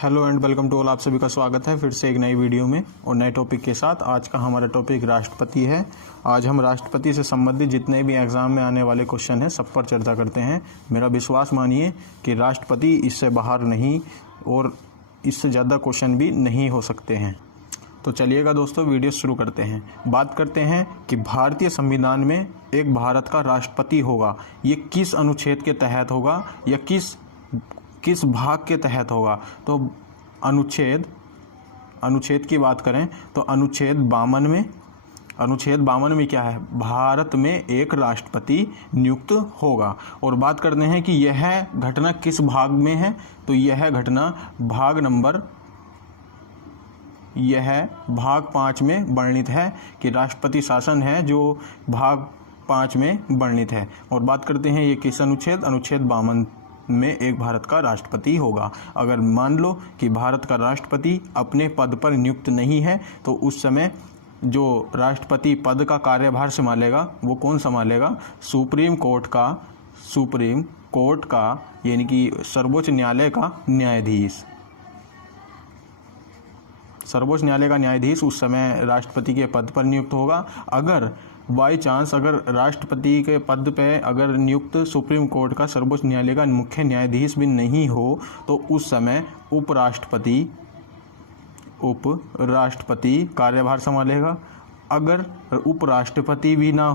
Hello and welcome to all. आप सभी का स्वागत है फिर से एक नई वीडियो में और नए टॉपिक के साथ। आज का हमारा टॉपिक राष्ट्रपति है। आज हम राष्ट्रपति से संबंधित जितने भी एग्ज़ाम में आने वाले क्वेश्चन हैं सब पर चर्चा करते हैं। मेरा विश्वास मानिए कि राष्ट्रपति इससे बाहर नहीं और इससे ज़्यादा क्वेश्चन भी नहीं हो सकते हैं। तो चलिएगा दोस्तों, वीडियो शुरू करते हैं। बात करते हैं कि भारतीय संविधान में एक भारत का राष्ट्रपति होगा, ये किस अनुच्छेद के तहत होगा या किस भाग के तहत होगा। तो अनुच्छेद की बात करें तो अनुच्छेद 52 में क्या है, भारत में एक राष्ट्रपति नियुक्त होगा। और बात करते हैं कि यह घटना किस भाग में है, तो यह घटना भाग 5 में वर्णित है कि राष्ट्रपति शासन है जो भाग 5 में वर्णित है। और बात करते हैं ये किस अनुच्छेद 52 में एक भारत का राष्ट्रपति होगा। अगर मान लो कि भारत का राष्ट्रपति अपने पद पर नियुक्त नहीं है तो उस समय जो राष्ट्रपति पद का कार्यभार संभालेगा वो कौन संभालेगा, सुप्रीम कोर्ट का यानी कि सर्वोच्च न्यायालय का न्यायाधीश उस समय राष्ट्रपति के पद पर नियुक्त होगा। अगर बाई चांस अगर राष्ट्रपति के पद पे अगर नियुक्त सुप्रीम कोर्ट का सर्वोच्च न्यायालय का मुख्य न्यायाधीश भी नहीं हो तो उस समय उपराष्ट्रपति कार्यभार संभालेगा। अगर उपराष्ट्रपति भी ना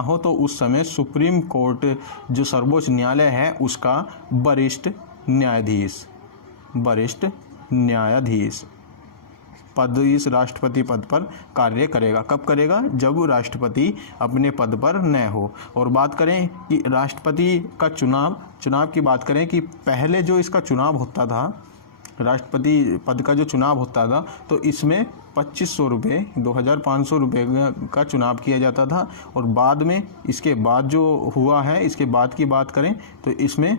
हो तो उस समय सुप्रीम कोर्ट जो सर्वोच्च न्यायालय है उसका वरिष्ठ न्यायाधीश पद इस राष्ट्रपति पद पर कार्य करेगा। कब करेगा, जब राष्ट्रपति अपने पद पर न हो। और बात करें कि राष्ट्रपति का चुनाव की बात करें कि पहले जो इसका चुनाव होता था, राष्ट्रपति पद का जो चुनाव होता था तो इसमें 2500 रुपये 2500 रुपये का चुनाव किया जाता था। और बाद में इसके बाद जो हुआ है, इसके बाद की बात करें तो इसमें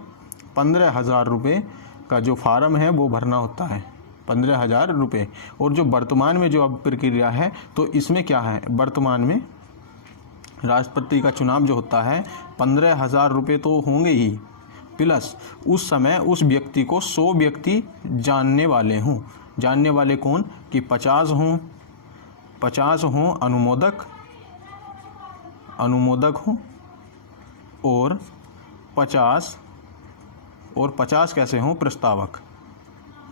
15,000 रुपये का जो फार्म है वो भरना होता है, 15,000 रुपये। और जो वर्तमान में जो अब प्रक्रिया है तो इसमें क्या है, वर्तमान में राष्ट्रपति का चुनाव जो होता है 15,000 रुपये तो होंगे ही, प्लस उस समय उस व्यक्ति को 100 व्यक्ति जानने वाले कौन कि 50 हों अनुमोदक हों और 50 कैसे हों,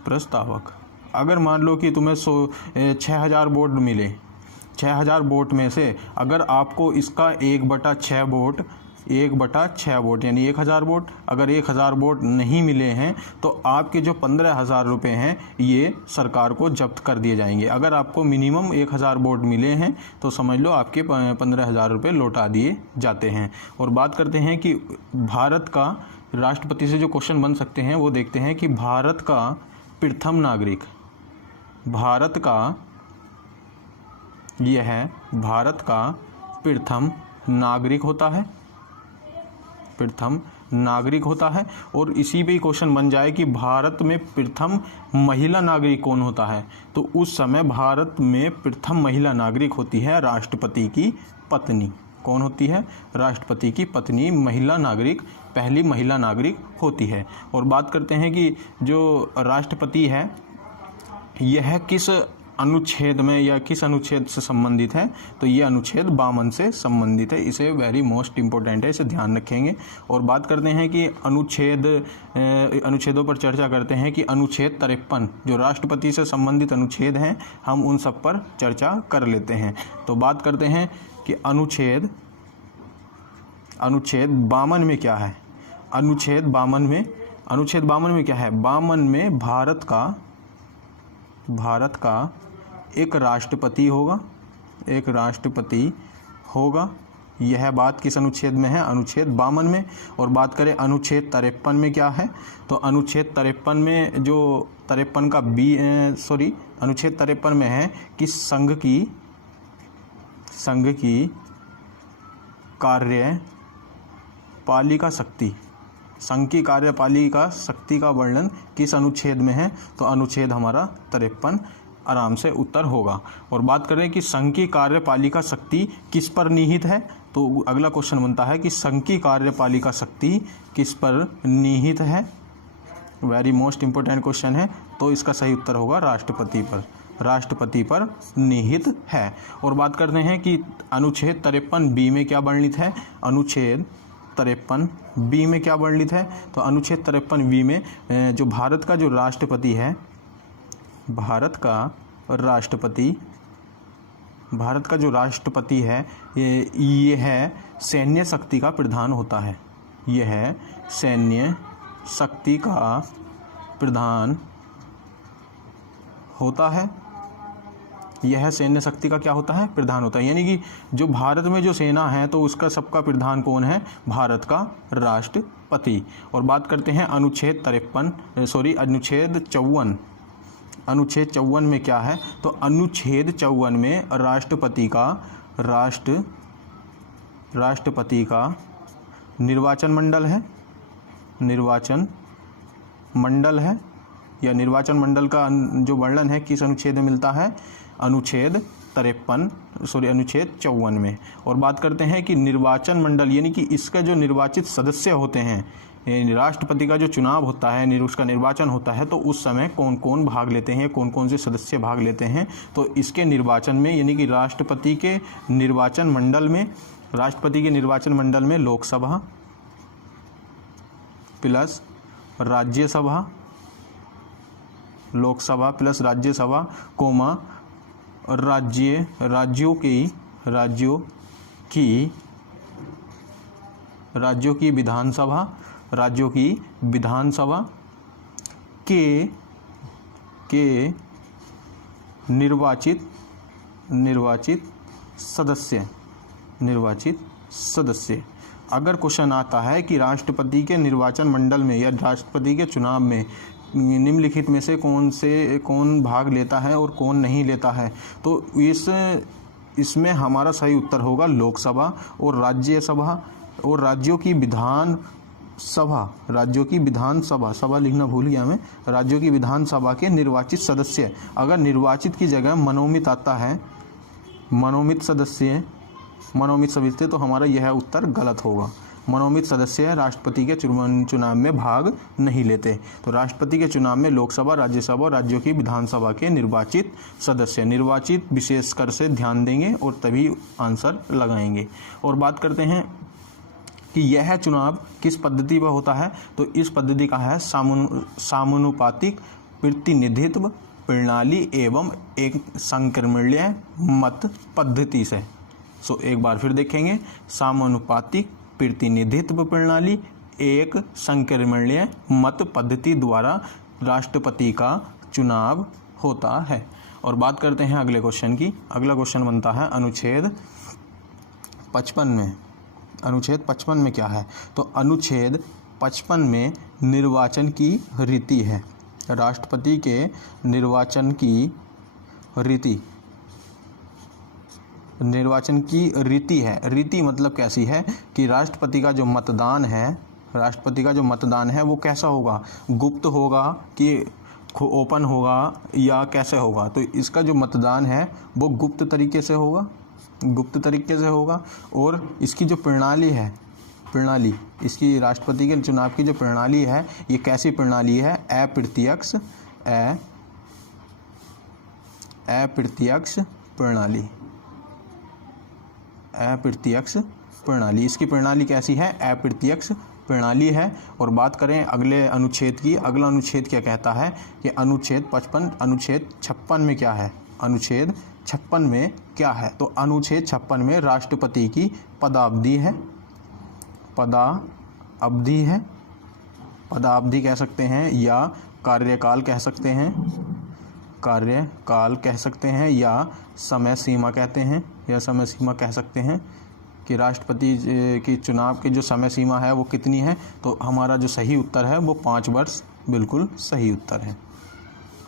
प्रस्तावक। अगर मान लो कि तुम्हें 6,000 वोट मिले, 6,000 वोट में से अगर आपको इसका 1/6 वोट यानी 1,000 वोट, अगर 1,000 वोट नहीं मिले हैं तो आपके जो 15,000 रुपये हैं ये सरकार को जब्त कर दिए जाएंगे। अगर आपको मिनिमम 1,000 वोट मिले हैं तो समझ लो आपके 15,000 रुपये लौटा दिए जाते हैं। और बात करते हैं कि भारत का राष्ट्रपति से जो क्वेश्चन बन सकते हैं वो देखते हैं कि भारत का प्रथम नागरिक होता है। और इसी पे क्वेश्चन बन जाए कि भारत में प्रथम महिला नागरिक कौन होता है, तो उस समय भारत में प्रथम महिला नागरिक होती है राष्ट्रपति की पत्नी। कौन होती है, राष्ट्रपति की पत्नी पहली महिला नागरिक होती है। और बात करते हैं कि जो राष्ट्रपति है यह किस अनुच्छेद में या किस अनुच्छेद से संबंधित है, तो ये अनुच्छेद 52 से संबंधित है। इसे वेरी मोस्ट इम्पोर्टेंट है, इसे ध्यान रखेंगे। और बात करते हैं कि अनुच्छेदों पर चर्चा करते हैं कि अनुच्छेद 53 जो राष्ट्रपति से संबंधित अनुच्छेद हैं हम उन सब पर चर्चा कर लेते हैं। तो बात करते हैं कि अनुच्छेद 52 में क्या है, अनुच्छेद 52 में क्या है, 52 में भारत का एक राष्ट्रपति होगा। यह बात किस अनुच्छेद में है, अनुच्छेद 52 में। और बात करें अनुच्छेद 53 में क्या है, तो अनुच्छेद 53 में जो 53 का अनुच्छेद 53 में है कि संघ की कार्यपालिका शक्ति का वर्णन किस अनुच्छेद में है, तो अनुच्छेद हमारा 53 आराम से उत्तर होगा। और बात करें कि संघ की कार्यपालिका शक्ति किस पर निहित है, तो अगला क्वेश्चन बनता है कि संघ की कार्यपालिका शक्ति किस पर निहित है, वेरी मोस्ट इम्पोर्टेंट क्वेश्चन है। तो इसका सही उत्तर होगा राष्ट्रपति पर निहित है। और बात करते हैं कि अनुच्छेद 53 बी में क्या वर्णित है। अनुच्छेद 53 बी में क्या वर्णित है। तो अनुच्छेद 53 बी में जो भारत का जो राष्ट्रपति है, भारत का जो राष्ट्रपति है ये है सैन्य शक्ति का प्रधान होता है। यह है सैन्य शक्ति का प्रधान होता है। यह सैन्य शक्ति का क्या होता है, प्रधान होता है। यानी कि जो भारत में जो सेना है तो उसका सबका प्रधान कौन है, भारत का राष्ट्रपति। और बात करते हैं अनुच्छेद 54 अनुच्छेद 54 में क्या है। तो अनुच्छेद 54 में राष्ट्रपति का निर्वाचन मंडल है या निर्वाचन मंडल का जो वर्णन है किस अनुच्छेद में मिलता है, अनुच्छेद 54 में। और बात करते हैं कि निर्वाचन मंडल यानी कि इसका जो निर्वाचित सदस्य होते हैं, राष्ट्रपति का जो चुनाव होता है, उसका निर्वाचन होता है, तो उस समय कौन कौन भाग लेते हैं, कौन कौन से सदस्य भाग लेते हैं। तो इसके निर्वाचन में यानी कि राष्ट्रपति के निर्वाचन मंडल में लोकसभा प्लस राज्यसभा, राज्यों की विधानसभा के निर्वाचित सदस्य। अगर क्वेश्चन आता है कि राष्ट्रपति के निर्वाचन मंडल में या राष्ट्रपति के चुनाव में निम्नलिखित में से कौन भाग लेता है और कौन नहीं लेता है, तो इसमें हमारा सही उत्तर होगा लोकसभा और राज्यसभा और राज्यों की विधानसभा सभा लिखना भूल गया मैं, राज्यों की विधानसभा के निर्वाचित सदस्य। अगर निर्वाचित की जगह मनोमित आता है, मनोमित सदस्य, तो हमारा यह उत्तर गलत होगा। मनोमित सदस्य राष्ट्रपति के चुनाव में भाग नहीं लेते। तो राष्ट्रपति के चुनाव में लोकसभा, राज्यसभा और राज्यों की विधानसभा के निर्वाचित सदस्य, निर्वाचित विशेषकर से ध्यान देंगे और तभी आंसर लगाएंगे। और बात करते हैं कि यह चुनाव किस पद्धति पर होता है। तो इस पद्धति का है समानुपातिक प्रतिनिधित्व प्रणाली एवं एक संक्रमणीय मत पद्धति से। एक बार फिर देखेंगे, समानुपातिक प्रतिनिधित्व प्रणाली एक संक्रमणीय मत पद्धति द्वारा राष्ट्रपति का चुनाव होता है। और बात करते हैं अगले क्वेश्चन की। अगला क्वेश्चन बनता है अनुच्छेद 55 में। अनुच्छेद 55 में क्या है। तो अनुच्छेद 55 में निर्वाचन की रीति है। राष्ट्रपति के निर्वाचन की रीति है। रीति मतलब कैसी है कि राष्ट्रपति का जो मतदान है वो कैसा होगा, गुप्त होगा कि ओपन होगा या कैसे होगा। तो इसका जो मतदान है वो गुप्त तरीके से होगा। और इसकी जो प्रणाली इसकी राष्ट्रपति के चुनाव की जो प्रणाली है ये कैसी प्रणाली है, अप्रत्यक्ष प्रणाली। इसकी प्रणाली कैसी है, अप्रत्यक्ष प्रणाली है। और बात करें अगले अनुच्छेद की। अगला अनुच्छेद क्या कहता है कि अनुच्छेद 56 में क्या है। अनुच्छेद 56 में क्या है। तो अनुच्छेद 56 में राष्ट्रपति की पदावधि कह सकते हैं या कार्यकाल कह सकते हैं या समय सीमा कह सकते हैं कि राष्ट्रपति की चुनाव की जो समय सीमा है वो कितनी है। तो हमारा जो सही उत्तर है वो 5 वर्ष बिल्कुल सही उत्तर है।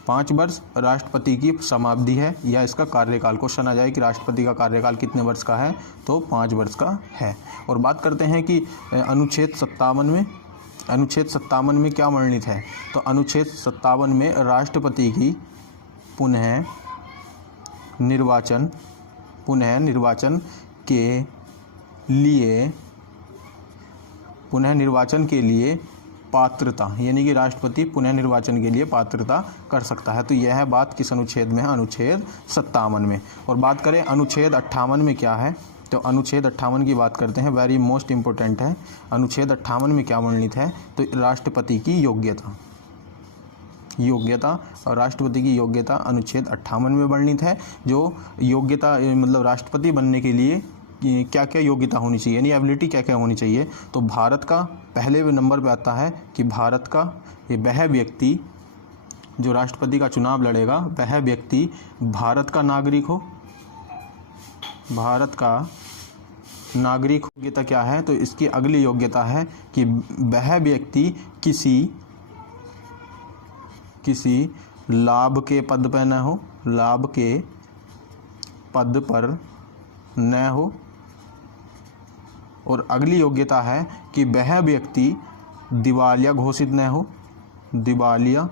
5 वर्ष राष्ट्रपति की समाप्ति है या इसका कार्यकाल। क्वेश्चन आ जाए कि राष्ट्रपति का कार्यकाल कितने वर्ष का है, तो 5 वर्ष का है। और बात करते हैं कि अनुच्छेद 57 में क्या वर्णित है। तो अनुच्छेद 57 में राष्ट्रपति की पुनः निर्वाचन के लिए पात्रता, यानी कि राष्ट्रपति पुनः निर्वाचन के लिए पात्रता कर सकता है। तो यह बात किस अनुच्छेद में है? अनुच्छेद 57 में। और बात करें अनुच्छेद 58 में क्या है, तो अनुच्छेद 58 की बात करते हैं, वेरी मोस्ट इम्पोर्टेंट है। अनुच्छेद 58 में क्या वर्णित है? तो राष्ट्रपति की योग्यता और राष्ट्रपति की योग्यता अनुच्छेद 58 में वर्णित है। जो योग्यता मतलब राष्ट्रपति बनने के लिए क्या क्या योग्यता होनी चाहिए, यानी एबिलिटी क्या क्या होनी चाहिए। तो भारत का पहले नंबर पे आता है कि भारत का वह व्यक्ति जो राष्ट्रपति का चुनाव लड़ेगा, वह व्यक्ति भारत का नागरिक हो। भारत का नागरिक योग्यता क्या है? तो इसकी अगली योग्यता है कि वह व्यक्ति किसी लाभ के पद पर न हो, लाभ के पद पर न हो। और अगली योग्यता है कि वह व्यक्ति दिवालिया घोषित न हो, दिवालिया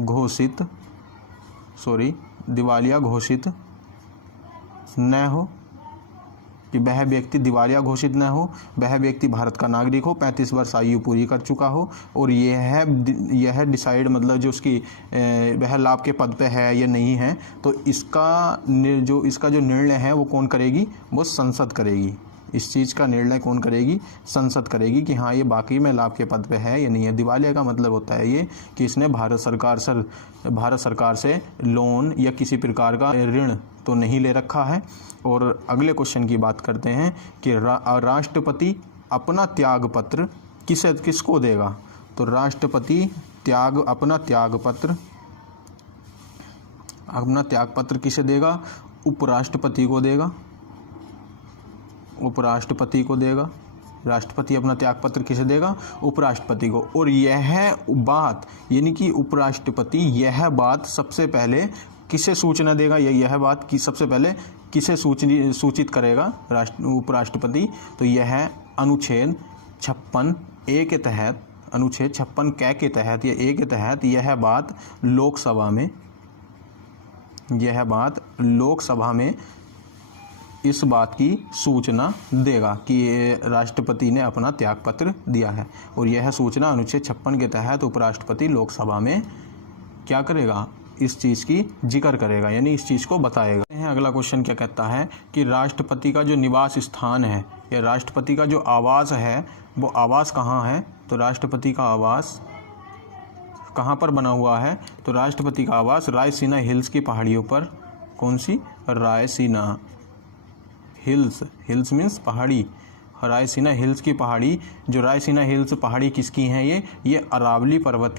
घोषित न हो, कि वह व्यक्ति दिवालिया घोषित न हो, वह व्यक्ति भारत का नागरिक हो, 35 वर्ष आयु पूरी कर चुका हो, और यह डिसाइड मतलब जो उसकी वह लाभ के पद पे है या नहीं है, तो इसका जो निर्णय है वो कौन करेगी? वो संसद करेगी। इस चीज़ का निर्णय कौन करेगी? संसद करेगी कि हाँ ये बाकी में लाभ के पद पे है या नहीं है। दिवालिया का मतलब होता है ये कि इसने भारत सरकार से लोन या किसी प्रकार का ऋण तो नहीं ले रखा है। और अगले क्वेश्चन की बात करते हैं कि राष्ट्रपति अपना त्याग पत्र किसको देगा? तो राष्ट्रपति अपना त्याग पत्र किसे देगा? उपराष्ट्रपति को देगा। राष्ट्रपति अपना त्यागपत्र किसे देगा? उपराष्ट्रपति को। और यह बात यानी कि उपराष्ट्रपति यह बात सबसे पहले किसे सूचना देगा? यह बात की सबसे पहले किसे सूचित करेगा उपराष्ट्रपति? तो यह अनुच्छेद 56 के तहत, अनुच्छेद 56 के तहत या ए के तहत यह बात लोकसभा में इस बात की सूचना देगा कि राष्ट्रपति ने अपना त्यागपत्र दिया है। और यह सूचना अनुच्छेद 56 के तहत उपराष्ट्रपति लोकसभा में क्या करेगा? इस चीज़ की जिक्र करेगा, यानी इस चीज़ को बताएगा। अगला क्वेश्चन क्या कहता है कि राष्ट्रपति का जो निवास स्थान है या राष्ट्रपति का जो आवास है वो आवास कहाँ है? तो राष्ट्रपति का आवास कहाँ पर बना हुआ है? तो राष्ट्रपति का आवास रायसीना हिल्स की पहाड़ियों पर। कौन सी? रायसीना हिल्स मीन्स पहाड़ी। रायसीना हिल्स की पहाड़ी, जो रायसीना हिल्स पहाड़ी किसकी हैं? ये अरावली पर्वत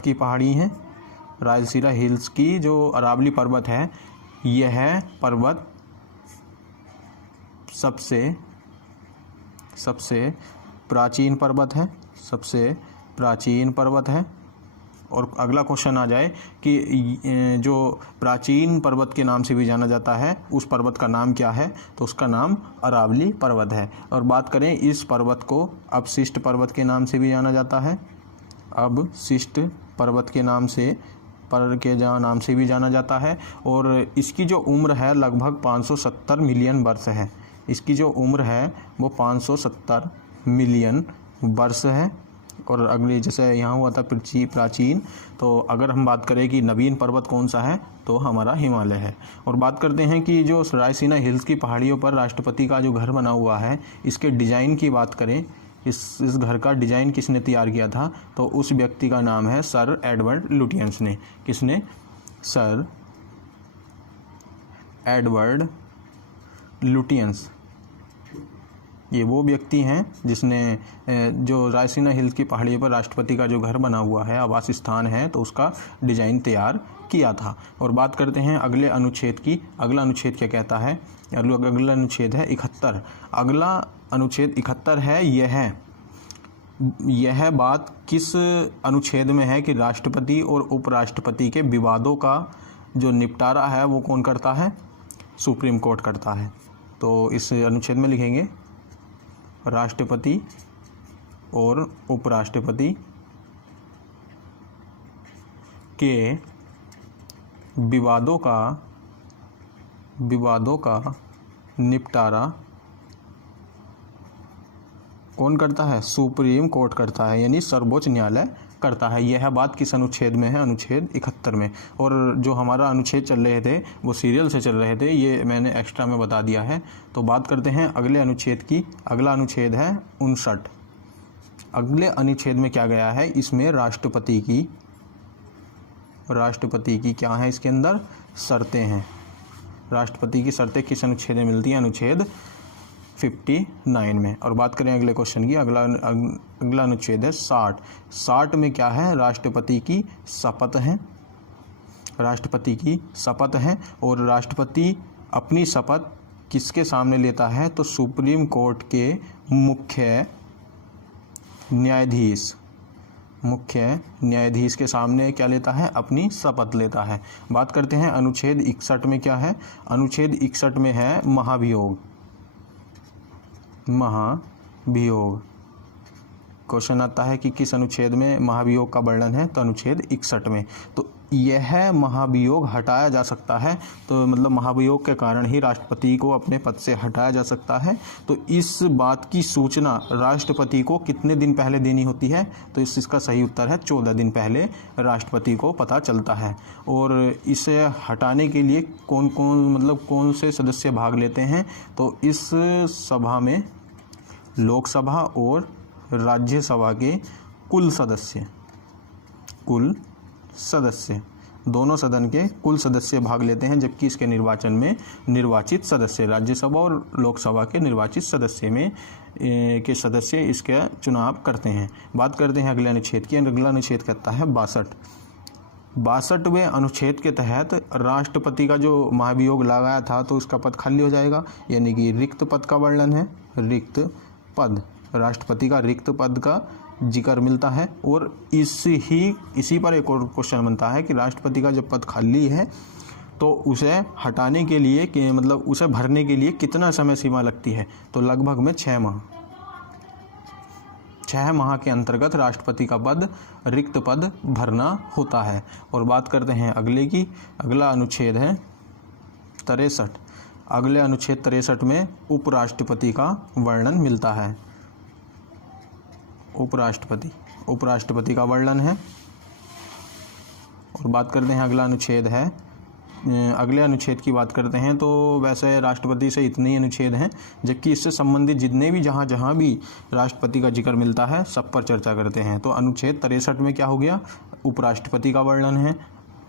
की पहाड़ी हैं। रायसीना हिल्स की जो अरावली पर्वत है, यह पर्वत सबसे प्राचीन पर्वत है। और अगला क्वेश्चन आ जाए कि जो प्राचीन पर्वत के नाम से भी जाना जाता है, उस पर्वत का नाम क्या है? तो उसका नाम अरावली पर्वत है। और बात करें इस पर्वत को अवशिष्ट पर्वत के नाम से भी जाना जाता है। अवशिष्ट पर्वत के नाम से भी जाना जाता है। और इसकी जो उम्र है लगभग 570 मिलियन वर्ष है। इसकी जो उम्र है वो 570 मिलियन वर्ष है। और अगले जैसे यहाँ हुआ था प्राचीन, तो अगर हम बात करें कि नवीन पर्वत कौन सा है, तो हमारा हिमालय है। और बात करते हैं कि जो रायसीना हिल्स की पहाड़ियों पर राष्ट्रपति का जो घर बना हुआ है, इसके डिज़ाइन की बात करें, इस घर का डिज़ाइन किसने तैयार किया था? तो उस व्यक्ति का नाम है सर एडवर्ड लुटियंस ने। किसने? Sir Edward Lutyens. ये वो व्यक्ति हैं जिसने जो रायसीना हिल्स की पहाड़ियों पर राष्ट्रपति का जो घर बना हुआ है, आवास स्थान है, तो उसका डिज़ाइन तैयार किया था। और बात करते हैं अगले अनुच्छेद की। अगला अनुच्छेद क्या कहता है? अगला अनुच्छेद है 71। अगला अनुच्छेद 71 है। यह बात किस अनुच्छेद में है कि राष्ट्रपति और उपराष्ट्रपति के विवादों का जो निपटारा है वो कौन करता है? सुप्रीम कोर्ट करता है। तो इस अनुच्छेद में लिखेंगे राष्ट्रपति और उपराष्ट्रपति के विवादों का कौन करता है? सुप्रीम कोर्ट करता है, यानी सर्वोच्च न्यायालय करता है। यह बात किस अनुच्छेद में है? अनुच्छेद 71 में। और जो हमारा अनुच्छेद चल रहे थे वो सीरियल से चल रहे थे, ये मैंने एक्स्ट्रा में बता दिया है। तो बात करते हैं अगले अनुच्छेद की। अगला अनुच्छेद है 59। अगले अनुच्छेद में क्या गया है? इसमें राष्ट्रपति की क्या है? इसके अंदर शर्तें हैं। राष्ट्रपति की शर्तें किस अनुच्छेद में मिलती हैं? अनुच्छेद 59 में। और बात करें अगले क्वेश्चन की, अगला अनुच्छेद है 60। 60 में क्या है? राष्ट्रपति की शपथ है। राष्ट्रपति की शपथ है, और राष्ट्रपति अपनी शपथ किसके सामने लेता है? तो सुप्रीम कोर्ट के मुख्य न्यायाधीश के सामने क्या लेता है? अपनी शपथ लेता है। बात करते हैं अनुच्छेद 61 में क्या है? अनुच्छेद 61 में है महाभियोग। क्वेश्चन आता है कि किस अनुच्छेद में महाभियोग का वर्णन है? तो अनुच्छेद 61 में। तो यह महाभियोग हटाया जा सकता है, तो मतलब महाभियोग के कारण ही राष्ट्रपति को अपने पद से हटाया जा सकता है। तो इस बात की सूचना राष्ट्रपति को कितने दिन पहले देनी होती है? तो इसका सही उत्तर है 14 दिन पहले राष्ट्रपति को पता चलता है। और इसे हटाने के लिए कौन से सदस्य भाग लेते हैं? तो इस सभा में लोकसभा और राज्यसभा के कुल सदस्य दोनों सदन के कुल सदस्य भाग लेते हैं, जबकि इसके निर्वाचन में निर्वाचित सदस्य, राज्यसभा और लोकसभा के निर्वाचित सदस्य में के सदस्य इसका चुनाव करते हैं। बात करते हैं अगले अनुच्छेद की। अगला अनुच्छेद कहता है 62वें अनुच्छेद के तहत राष्ट्रपति का जो महाभियोग लगाया था तो उसका पद खाली हो जाएगा, यानी कि रिक्त पद का वर्णन है। रिक्त पद, राष्ट्रपति का रिक्त पद का जिक्र मिलता है। और इसी पर एक और क्वेश्चन बनता है कि राष्ट्रपति का जब पद खाली है तो उसे हटाने के लिए कि मतलब उसे भरने के लिए कितना समय सीमा लगती है? तो लगभग में 6 माह। 6 माह के अंतर्गत राष्ट्रपति का पद, रिक्त पद भरना होता है। और बात करते हैं अगले की। अगला अनुच्छेद है 63। अगले अनुच्छेद 63 में उपराष्ट्रपति का वर्णन मिलता है। उपराष्ट्रपति का वर्णन है। और बात करते हैं अगला अनुच्छेद है, अगले अनुच्छेद की बात करते हैं तो वैसे राष्ट्रपति से इतने ही अनुच्छेद हैं, जबकि इससे संबंधित जितने भी जहाँ भी राष्ट्रपति का जिक्र मिलता है सब पर चर्चा करते हैं। तो अनुच्छेद 63 में क्या हो गया? उपराष्ट्रपति का वर्णन है।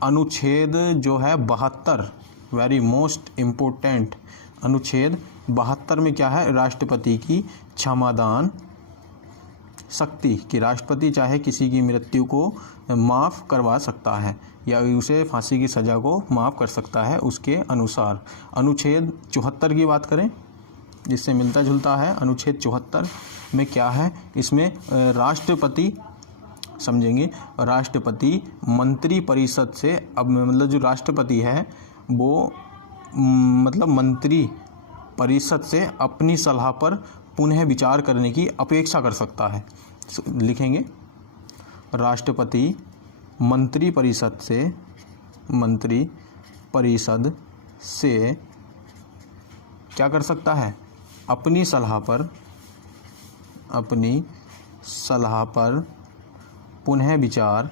अनुच्छेद जो है 72, वेरी मोस्ट इम्पोर्टेंट, अनुच्छेद 72 में क्या है? राष्ट्रपति की क्षमादान शक्ति, कि राष्ट्रपति चाहे किसी की मृत्यु को माफ़ करवा सकता है या उसे फांसी की सज़ा को माफ़ कर सकता है उसके अनुसार। अनुच्छेद 74 की बात करें, जिससे मिलता जुलता है। अनुच्छेद 74 में क्या है? इसमें राष्ट्रपति, समझेंगे, राष्ट्रपति मंत्री परिषद से, अब मतलब जो राष्ट्रपति है वो मतलब मंत्री परिषद से अपनी सलाह पर पुनः विचार करने की अपेक्षा कर सकता है। लिखेंगे, राष्ट्रपति मंत्री परिषद से क्या कर सकता है? अपनी सलाह पर पुनः विचार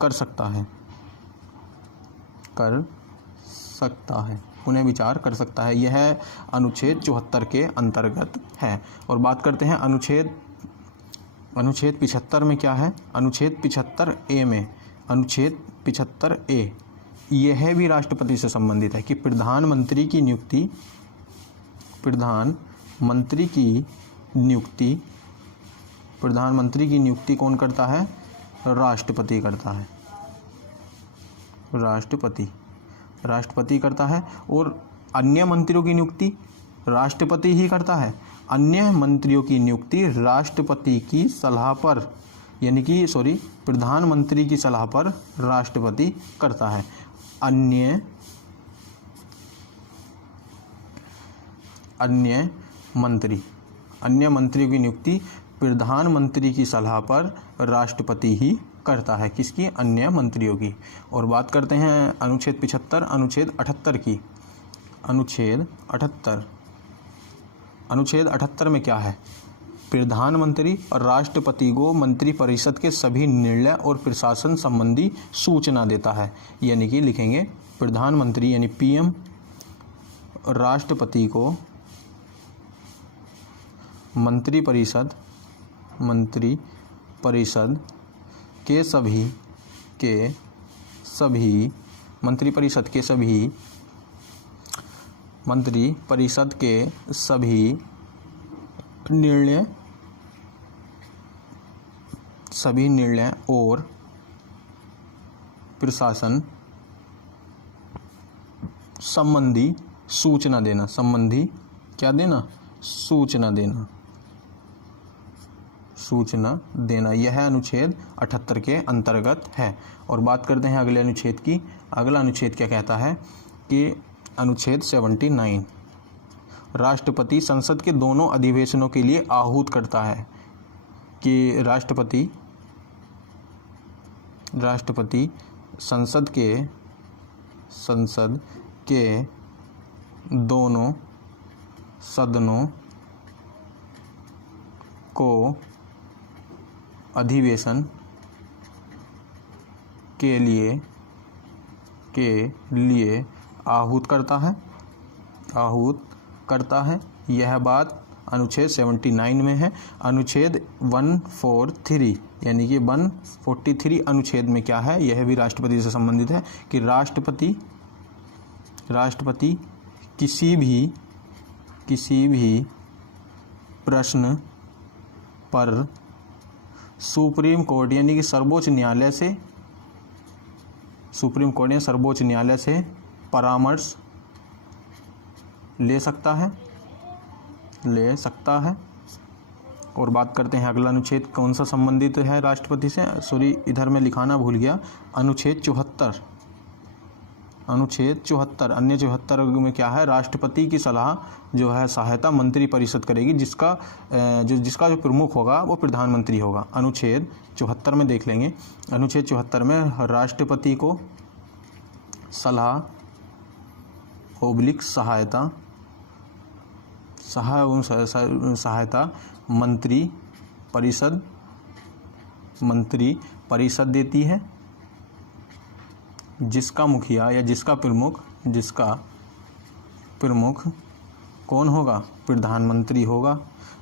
कर सकता है। पुनः विचार कर सकता है। यह अनुच्छेद 74 के अंतर्गत है। और बात करते हैं अनुच्छेद 75 में क्या है? अनुच्छेद 75A में, अनुच्छेद 75A, यह भी राष्ट्रपति से संबंधित है कि प्रधानमंत्री की नियुक्ति कौन करता है? राष्ट्रपति करता है। राष्ट्रपति करता है। और अन्य मंत्रियों की नियुक्ति राष्ट्रपति ही करता है। अन्य मंत्रियों की नियुक्ति राष्ट्रपति की सलाह पर, यानी कि प्रधानमंत्री की सलाह पर राष्ट्रपति करता है। अन्य मंत्रियों की नियुक्ति प्रधानमंत्री की सलाह पर राष्ट्रपति ही करता है। किसकी? अन्य मंत्रियों की। और बात करते हैं अनुच्छेद 75, अनुच्छेद 78 की। अनुच्छेद 78 अनुच्छेद 78 में क्या है? प्रधानमंत्री और राष्ट्रपति को मंत्रिपरिषद के सभी निर्णय और प्रशासन संबंधी सूचना देता है। यानी कि लिखेंगे प्रधानमंत्री यानी पीएम राष्ट्रपति को मंत्रिपरिषद के सभी मंत्रिपरिषद के सभी निर्णय और प्रशासन संबंधी सूचना देना। सूचना देना यह अनुच्छेद 78 के अंतर्गत है। और बात करते हैं अगले अनुच्छेद की। अगला अनुच्छेद क्या कहता है कि अनुच्छेद 79 राष्ट्रपति संसद के दोनों अधिवेशनों के लिए आहूत करता है कि राष्ट्रपति संसद के दोनों सदनों को अधिवेशन के लिए आहूत करता है। यह बात अनुच्छेद 79 में है। अनुच्छेद 143 यानी कि 143 अनुच्छेद में क्या है? यह भी राष्ट्रपति से संबंधित है कि राष्ट्रपति किसी भी प्रश्न पर सुप्रीम कोर्ट यानी कि सर्वोच्च न्यायालय से परामर्श ले सकता है। और बात करते हैं अगला अनुच्छेद कौन सा संबंधित है राष्ट्रपति से। सॉरी, इधर मैं लिखाना भूल गया। अनुच्छेद 74 अन्य 74 में क्या है? राष्ट्रपति की सलाह जो है सहायता मंत्रिपरिषद करेगी, जिसका जो प्रमुख होगा वो प्रधानमंत्री होगा। अनुच्छेद 74 में देख लेंगे। अनुच्छेद 74 में राष्ट्रपति को सलाह सहायता मंत्रिपरिषद देती है, जिसका मुखिया या जिसका प्रमुख कौन होगा? प्रधानमंत्री होगा।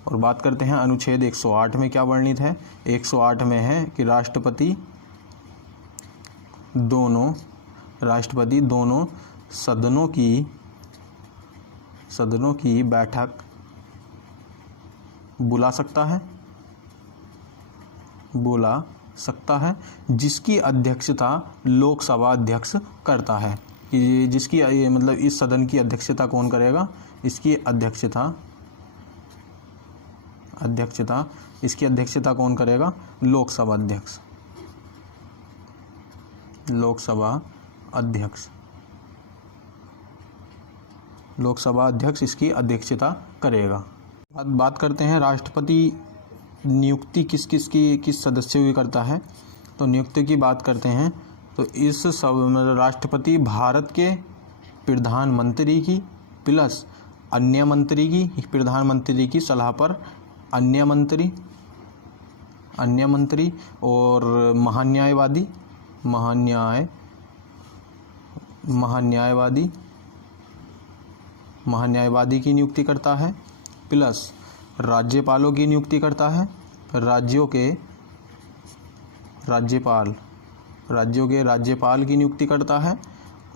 और बात करते हैं अनुच्छेद 108 में क्या वर्णित है? 108 में है कि राष्ट्रपति दोनों सदनों की बैठक बुला सकता है, जिसकी अध्यक्षता लोकसभा अध्यक्ष करता है। कि जिसकी मतलब इस सदन की अध्यक्षता कौन करेगा? इसकी अध्यक्षता कौन करेगा? लोकसभा अध्यक्ष इसकी अध्यक्षता करेगा। बात करते हैं राष्ट्रपति नियुक्ति किस सदस्यों की करता है। तो नियुक्ति की बात करते हैं तो इस सब राष्ट्रपति भारत के प्रधानमंत्री की प्लस अन्य मंत्री की, प्रधानमंत्री की सलाह पर अन्य मंत्री और महान्यायवादी की नियुक्ति करता है, प्लस राज्यपालों की नियुक्ति करता है। राज्यों के राज्यपाल की नियुक्ति करता है।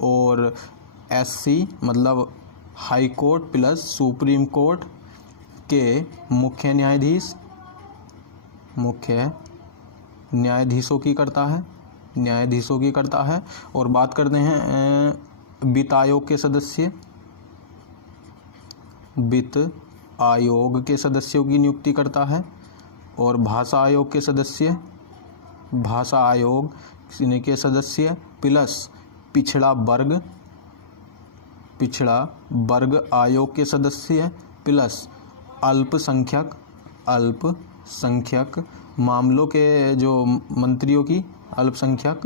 और एससी मतलब high court plus supreme court के मुख्य न्यायाधीशों की करता है। और बात करते हैं वित्त आयोग के सदस्यों की नियुक्ति करता है। और भाषा आयोग के सदस्य प्लस पिछड़ा वर्ग आयोग के सदस्य प्लस अल्पसंख्यक मामलों के जो मंत्रियों की अल्पसंख्यक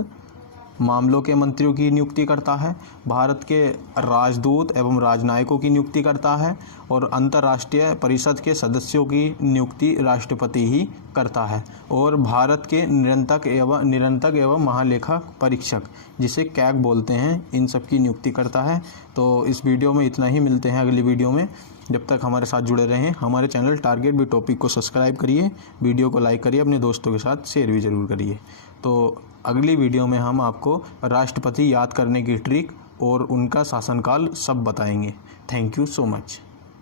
मामलों के मंत्रियों की नियुक्ति करता है, भारत के राजदूत एवं राजनयिकों की नियुक्ति करता है और अंतर्राष्ट्रीय परिषद के सदस्यों की नियुक्ति राष्ट्रपति ही करता है, और भारत के निरंतक एवं महालेखा परीक्षक जिसे कैग बोलते हैं, इन सब की नियुक्ति करता है। तो इस वीडियो में इतना ही, मिलते हैं अगली वीडियो में। जब तक हमारे साथ जुड़े रहें, हमारे चैनल टारगेट भी टॉपिक को सब्सक्राइब करिए, वीडियो को लाइक करिए, अपने दोस्तों के साथ शेयर भी ज़रूर करिए। तो अगली वीडियो में हम आपको राष्ट्रपति याद करने की ट्रिक और उनका शासनकाल सब बताएंगे। Thank you so much.